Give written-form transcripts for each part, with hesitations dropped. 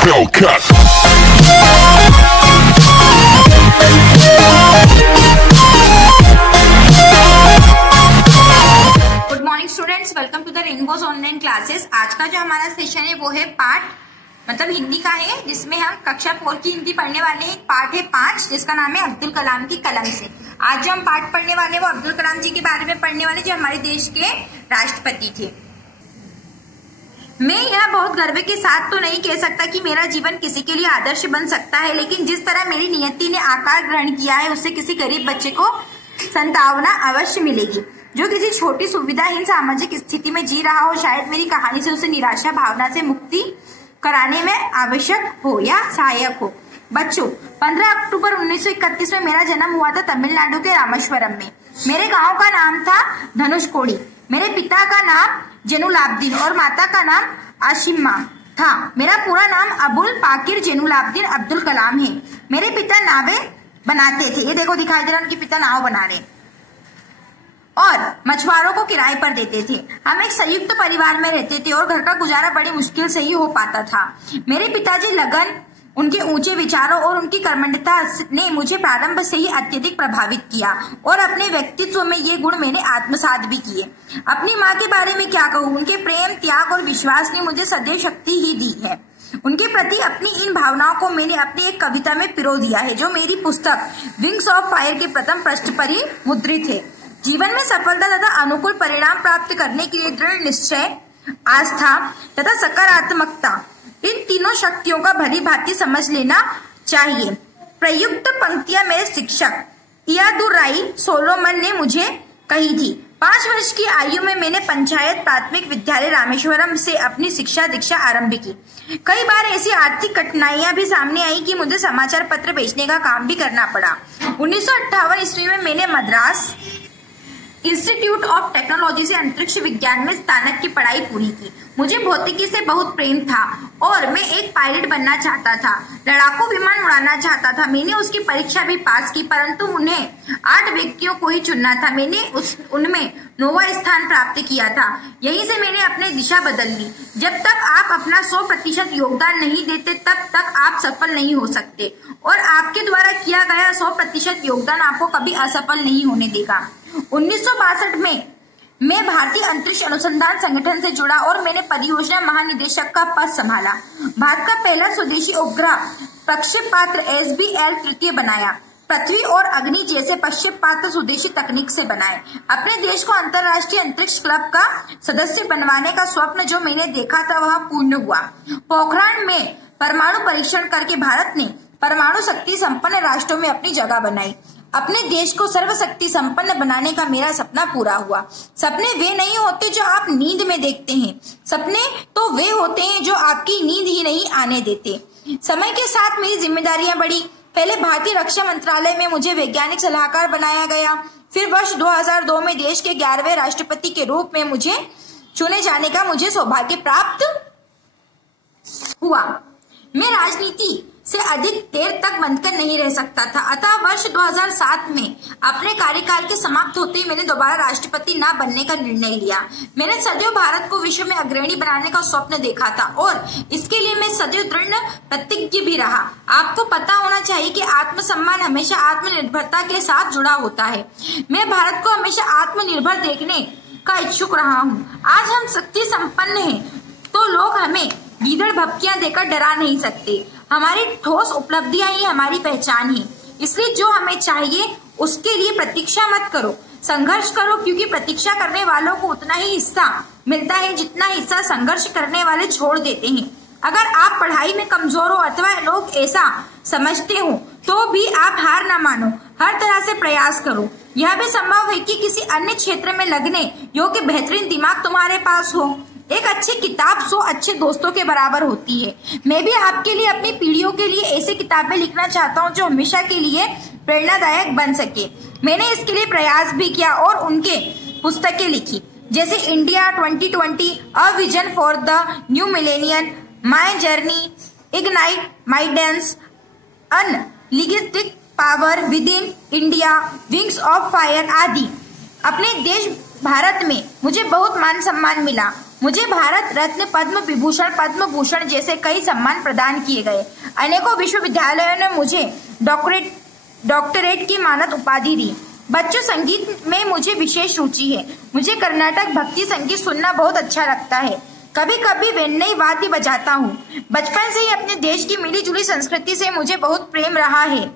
Hellcat. Good morning students, welcome to the Rainbows online classes. आज का जो हमारा सेशन है वो है पार्ट मतलब हिंदी का है, जिसमें हम कक्षा 4 की हिंदी पढ़ने वाले हैं। पार्ट है 5, जिसका नाम है अब्दुल कलाम की कलम से। आज जो हम पार्ट पढ़ने वाले हैं वो अब्दुल कलाम जी के बारे में पढ़ने वाले, जो हमारे देश के राष्ट्रपति थे। मैं यह बहुत गर्व के साथ तो नहीं कह सकता कि मेरा जीवन किसी के लिए आदर्श बन सकता है, लेकिन जिस तरह मेरी नियति ने आकार ग्रहण किया है उससे किसी गरीब बच्चे को संतावना अवश्य मिलेगी, जो किसी छोटी सुविधाहीन सामाजिक स्थिति में जी रहा हो। शायद मेरी कहानी से उसे निराशा भावना से मुक्ति कराने में आवश्यक हो या सहायक हो। बच्चों, 15 अक्टूबर 1931 में मेरा जन्म हुआ था तमिलनाडु के रामेश्वरम में। मेरे गांव का नाम था धनुषकोडी। मेरे पिता का नाम जैनुलाब्दीन और माता का नाम आशिमा था। मेरा पूरा नाम अबुल पाकिर जैनुलाब्दीन अब्दुल कलाम है। मेरे पिता नावें बनाते थे, ये देखो दिखाई दे रहा है, उनके पिता नाव बना रहे, और मछुआरों को किराए पर देते थे। हम एक संयुक्त परिवार में रहते थे और घर का गुजारा बड़ी मुश्किल से ही हो पाता था। मेरे पिताजी लगन, उनके ऊंचे विचारों और उनकी कर्मठता ने मुझे प्रारंभ से ही अत्यधिक प्रभावित किया और अपने व्यक्तित्व में ये गुण मैंने आत्मसात भी किए। अपनी माँ के बारे में क्या कहूँ, उनके प्रेम, त्याग और विश्वास ने मुझे सदैव शक्ति ही दी है। उनके प्रति अपनी इन भावनाओं को मैंने अपनी एक कविता में पिरो दिया है, जो मेरी पुस्तक विंग्स ऑफ फायर के प्रथम पृष्ठ पर ही मुद्रित है। जीवन में सफलता तथा अनुकूल परिणाम प्राप्त करने के लिए दृढ़ निश्चय, आस्था तथा सकारात्मकता, इन तीनों शक्तियों का भली भांति समझ लेना चाहिए। प्रयुक्त पंक्तियां मेरे शिक्षक इयादुर्राई सोलोमन ने मुझे कही थी। 5 वर्ष की आयु में मैंने पंचायत प्राथमिक विद्यालय रामेश्वरम से अपनी शिक्षा दीक्षा आरंभ की। कई बार ऐसी आर्थिक कठिनाइयां भी सामने आई कि मुझे समाचार पत्र बेचने का काम भी करना पड़ा। 1958 ईस्वी में मैंने मद्रास इंस्टीट्यूट ऑफ टेक्नोलॉजी से अंतरिक्ष विज्ञान में स्नातक की पढ़ाई पूरी की। मुझे भौतिकी से बहुत प्रेम था और मैं एक पायलट बनना चाहता था, लड़ाकू विमान उड़ाना चाहता था। मैंने उसकी परीक्षा भी पास की, परंतु उन्हें 8 व्यक्तियों को ही चुनना था। मैंने उनमें 9वां स्थान प्राप्त किया था। यहीं से मैंने अपनी दिशा बदल ली। जब तक आप अपना 100% योगदान नहीं देते, तब तक आप सफल नहीं हो सकते, और आपके द्वारा किया गया 100% योगदान आपको कभी असफल नहीं होने देगा। 1962 में मैं भारतीय अंतरिक्ष अनुसंधान संगठन से जुड़ा और मैंने परियोजना महानिदेशक का पद संभाला। भारत का पहला स्वदेशी उपग्रह प्रक्षेपात्र SBL तृतीय बनाया। पृथ्वी और अग्नि जैसे प्रक्षेपात्र स्वदेशी तकनीक से बनाए। अपने देश को अंतर्राष्ट्रीय अंतरिक्ष क्लब का सदस्य बनवाने का स्वप्न जो मैंने देखा था वह पूर्ण हुआ। पोखरण में परमाणु परीक्षण करके भारत ने परमाणु शक्ति संपन्न राष्ट्रों में अपनी जगह बनाई। अपने देश को सर्वशक्ति संपन्न बनाने का मेरा सपना पूरा हुआ। सपने वे नहीं होते जो आप नींद में देखते हैं, सपने तो वे होते हैं जो आपकी नींद ही नहीं आने देते। समय के साथ मेरी जिम्मेदारियां बढ़ी। पहले भारतीय रक्षा मंत्रालय में मुझे वैज्ञानिक सलाहकार बनाया गया। फिर वर्ष 2002 में देश के 11वें राष्ट्रपति के रूप में मुझे चुने जाने का मुझे सौभाग्य प्राप्त हुआ। मैं राजनीति से अधिक देर तक बंधकर नहीं रह सकता था, अतः वर्ष 2007 में अपने कार्यकाल के समाप्त होते ही मैंने दोबारा राष्ट्रपति न बनने का निर्णय लिया। मैंने सदैव भारत को विश्व में अग्रणी बनाने का स्वप्न देखा था और इसके लिए मैं सदैव दृढ़ प्रतिज्ञ भी रहा। आपको पता होना चाहिए कि आत्मसम्मान हमेशा आत्मनिर्भरता के साथ जुड़ा होता है। मैं भारत को हमेशा आत्मनिर्भर देखने का इच्छुक रहा हूँ। आज हम शक्ति संपन्न हैं, तो लोग हमें गीदड़ भपकियां देकर डरा नहीं सकते। हमारी ठोस उपलब्धियां ही हमारी पहचान है। इसलिए जो हमें चाहिए उसके लिए प्रतीक्षा मत करो, संघर्ष करो, क्योंकि प्रतीक्षा करने वालों को उतना ही हिस्सा मिलता है जितना हिस्सा संघर्ष करने वाले छोड़ देते हैं। अगर आप पढ़ाई में कमजोर हो अथवा लोग ऐसा समझते हो, तो भी आप हार ना मानो, हर तरह से प्रयास करो। यह भी संभव है कि किसी अन्य क्षेत्र में लगने योग्य बेहतरीन दिमाग तुम्हारे पास हो। एक अच्छी किताब 100 अच्छे दोस्तों के बराबर होती है। मैं भी आपके लिए, अपनी पीढ़ियों के लिए ऐसी किताबें लिखना चाहता हूँ जो हमेशा के लिए प्रेरणादायक बन सके। मैंने इसके लिए प्रयास भी किया और उनके पुस्तकें लिखी, जैसे India 2020, a vision for the new millennium, my journey, ignite my डेंस, अनलिगिस्टिक power within India, wings of fire आदि। अपने देश भारत में मुझे बहुत मान सम्मान मिला मुझे भारत रत्न, पद्म विभूषण, पद्म भूषण जैसे कई सम्मान प्रदान किए गए। अनेकों विश्वविद्यालयों ने मुझे डॉक्टरेट की मानद उपाधि दी। बच्चों, संगीत में मुझे विशेष रुचि है। मुझे कर्नाटक भक्ति संगीत सुनना बहुत अच्छा लगता है। कभी कभी वेन्नई वाद्य बजाता हूँ। बचपन से ही अपने देश की मिली जुली संस्कृति से मुझे बहुत प्रेम रहा है।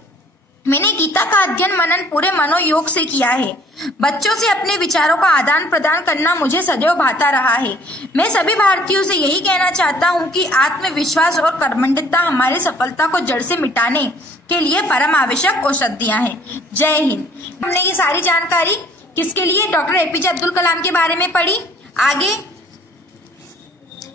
मैंने गीता का अध्ययन मनन पूरे मनोयोग से किया है। बच्चों से अपने विचारों का आदान प्रदान करना मुझे सदैव भाता रहा है। मैं सभी भारतीयों से यही कहना चाहता हूँ कि आत्मविश्वास और कर्मठता हमारी सफलता को जड़ से मिटाने के लिए परम आवश्यक औषधियां हैं। जय हिंद। हमने ये सारी जानकारी किसके लिए? डॉक्टर एपीजे अब्दुल कलाम के बारे में पढ़ी। आगे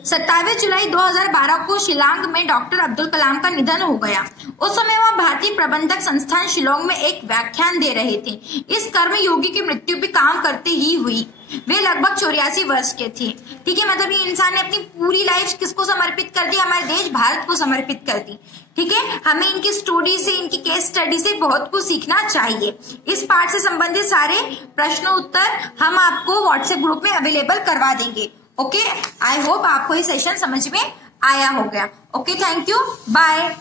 27 जुलाई 2012 को शिलांग में डॉक्टर अब्दुल कलाम का निधन हो गया। उस समय वह भारतीय प्रबंधक संस्थान शिलोंग में एक व्याख्यान दे रहे थे। इस कर्म योगी की मृत्यु भी काम करते ही हुई। वे लगभग 84 वर्ष के थे। ठीक है, मतलब ये इंसान ने अपनी पूरी लाइफ किसको समर्पित कर दी? हमारे देश भारत को समर्पित कर दी। ठीक है, हमें इनकी स्टोरी से, इनकी केस स्टडी से बहुत कुछ सीखना चाहिए। इस पार्ट से संबंधित सारे प्रश्न उत्तर हम आपको व्हाट्सएप ग्रुप में अवेलेबल करवा देंगे। ओके, आई होप आपको ये सेशन समझ में आया होगा। Okay, thank you, bye.